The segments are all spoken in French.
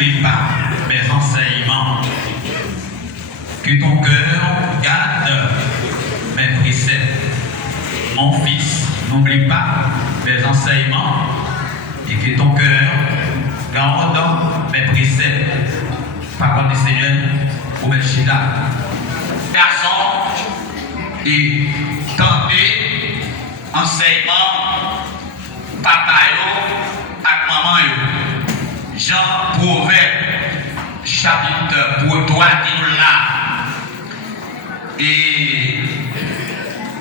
n'oublie pas mes enseignements. Que ton cœur garde mes préceptes. Mon fils, n'oublie pas mes enseignements et que ton cœur garde mes préceptes. Parole du Seigneur, au Melchida. Garçon, et tenter enseignement, papa yo, ak maman yo. Jean Proverbe, chapitre pour toi qui nous l'a. Et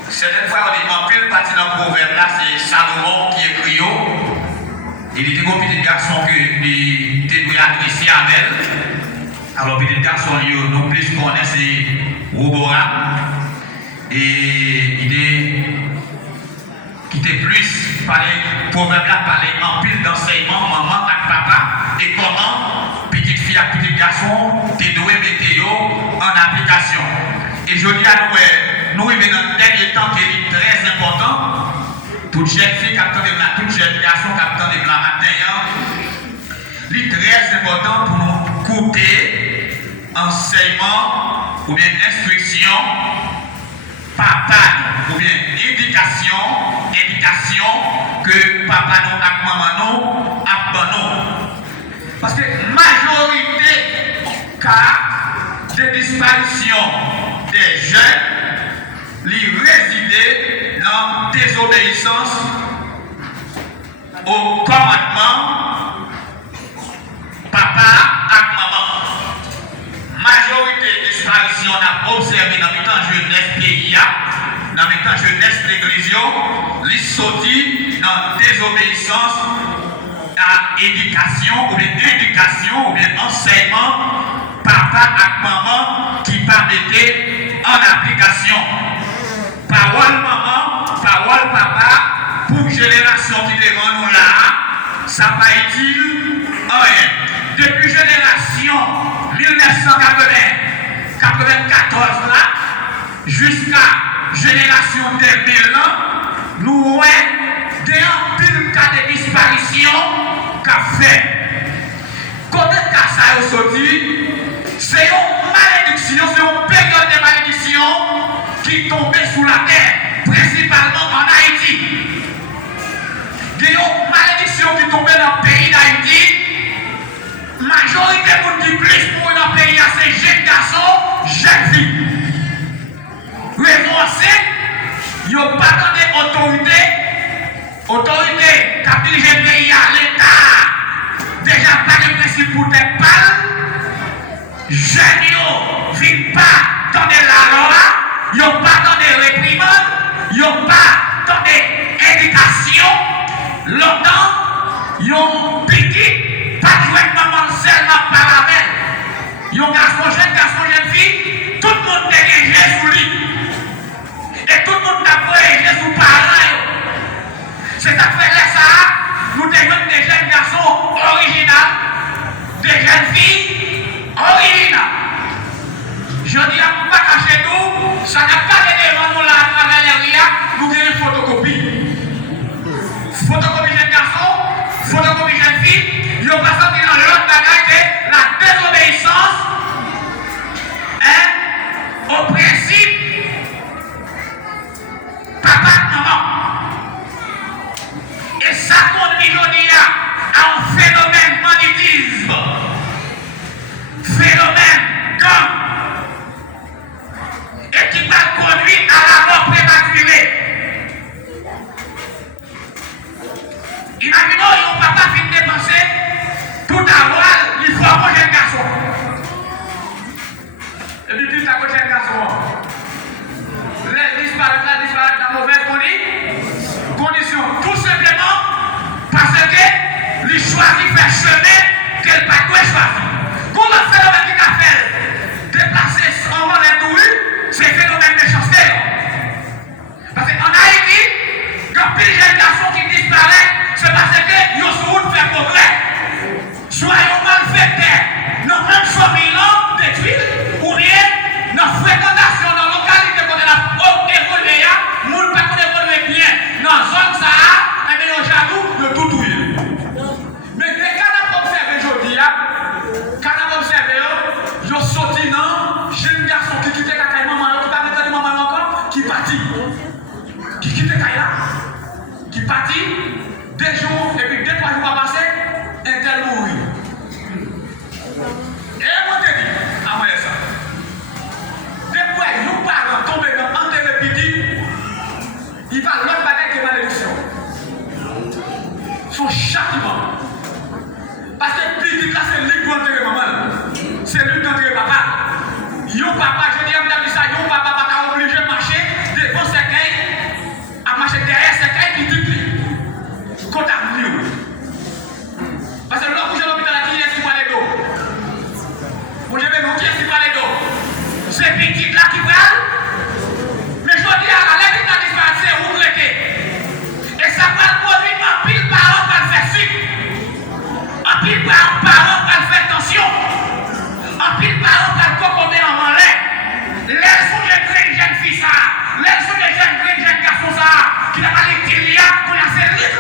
certaines fois, on dit en pile partie dans le proverbe là, c'est Salomon qui écrit. Il était un petit garçon qui était adressé à elle. Alors, petit garçon, nous plus connaît, c'est Roboram. Et qui était plus parlé, proverbe là, parler en pile d'enseignement, maman et papa, et comment petite fille et petit garçon, tu dois mettre en application. Et je dis à nous, nous vivons dans le dernier temps qui est très important. Toute jeune fille qui attend de la, toute jeune garçon qui attend de la matin, c'est très important pour nous écouter enseignement ou bien instruction, papa ou bien éducation que papa nous et maman nous apprennent. Parce que majorité cas de disparition des jeunes, les résider dans désobéissance au commandement papa et maman. Majorité de disparition n'a observé dans le temps jeunesse pays, dans le temps jeunesse l'église, les sortis dans désobéissance à éducation ou bien enseignement papa et maman qui permettait en application. Parole maman, parole papa, pour génération qui devant nous là, ça n'a pas utile rien. Depuis génération 1994 là, jusqu'à génération 2000 là, nous avons des pile cas de disparition qu'a fait. Côté de ça est sorti, c'est une malédiction, c'est une période de malédiction qui tombait sous la terre, principalement en Haïti. Il y a une malédiction qui tombait dans le pays d'Haïti. Majorité de qui plus pour dans le pays, c'est jeunes garçons, jeunes filles. Raison c'est, ils n'ont pas d'autorité qui dirige le pays à l'État. Déjà pas de principe pour être pâle. Jeunes ne vivent pas dans la loi, ils n'ont pas dans des réprimandes, ils n'ont pas dans des éducations. Longtemps, ils ont piqué, pas de maman seulement par la main. Ils ont garçon, jeune fille, tout le monde est Jésus sous lui. Et tout le monde a fait Jésus par là. C'est ça que fait ça, nous devons des jeunes garçons originaux, des jeunes filles originales. Je dis à vous pas cacher nous, ça n'a pas été devant nous là à travers les rias, nous avons une photocopie. Photocopie jeune garçon, photocopie jeune fille, ils ont pas sorti dans l'autre bagaille de la désobéissance au principe papa et maman. Et ça conduit à un phénomène banditisme, phénomène gang, et qui va conduire à la mort prématurée. Imaginons, ils papa finit de dépenser tout avoir, il faut un jeune garçon. Et puis, tout à côté jeune garçon. Les disparaître dans mauvaise condition. Tout simplement parce que les choisit faire chemin qu'elle n'a pas choisi. Comment le phénomène qui a fait déplacer son rôle introuvue, c'est le phénomène de méchanceté. Parce qu'en Haïti, quand plus de jeunes garçons qui disparaissent, c'est parce que ils ont sur faire progrès. Soyons malfaiteurs, dans même famille détruite, ou rien, dans fréquentation dans la localité qu'on a évolué, nous ne pouvons pas évoluer bien. Dans la zone ça, on est jaloux de tout. Mais les cas qu'on observe aujourd'hui, parents qui fait attention. En pile parents qui cocoter en malin. Les sont des jeunes filles ça. Les sont des jeunes garçons ça. Qui n'a pas les qu'il y a, qu'on a fait